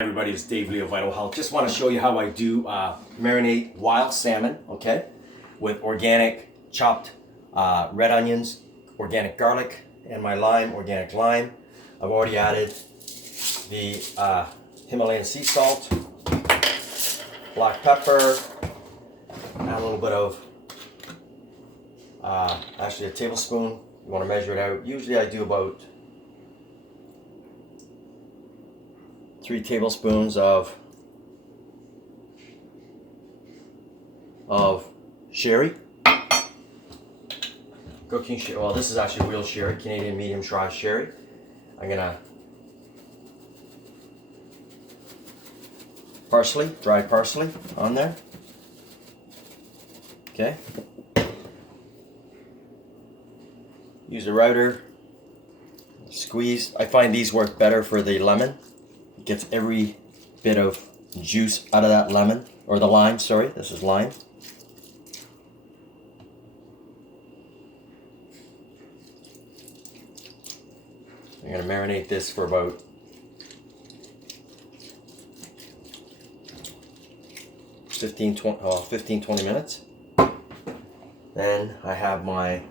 Everybody, it's Dave Leo Vital Health. Just want to show you how I do marinate wild salmon, okay, with organic chopped red onions, organic garlic, and my lime, organic lime. I've already added the Himalayan sea salt, black pepper, add a little bit of, actually a tablespoon. You want to measure it out. Usually I do about 3 tablespoons of sherry, cooking sherry. Well, this is actually real sherry, Canadian medium dry sherry. I'm gonna parsley, dried parsley on there. Okay. Use a router, squeeze. I find these work better for the lemon. It gets every bit of juice out of that lemon, or the lime, sorry, this is lime. I'm going to marinate this for about 15-20 minutes. Then I have my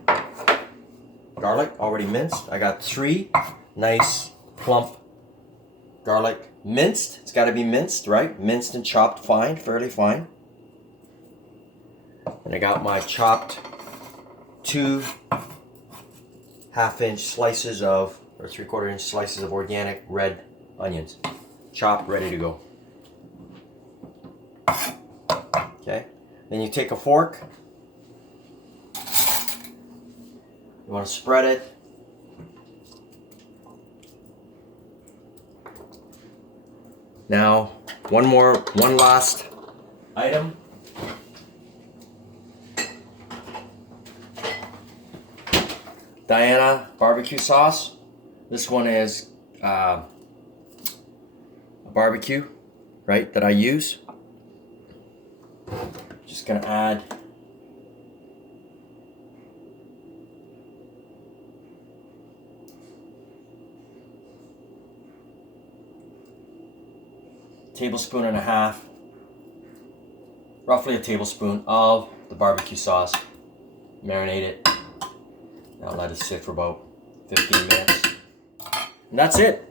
garlic already minced. I got 3 nice plump garlic, minced. It's got to be minced, right? Minced and chopped fine, fairly fine. And I got my chopped 2 half-inch slices of, or 3/4 inch slices of organic red onions. Chopped, ready to go. Okay. Then you take a fork. You want to spread it. Now, one last item. Diana barbecue sauce. This one is a barbecue, right, that I use. Just gonna add tablespoon and a half, roughly a tablespoon of the barbecue sauce. Marinate it. Now let it sit for about 15 minutes. And that's it.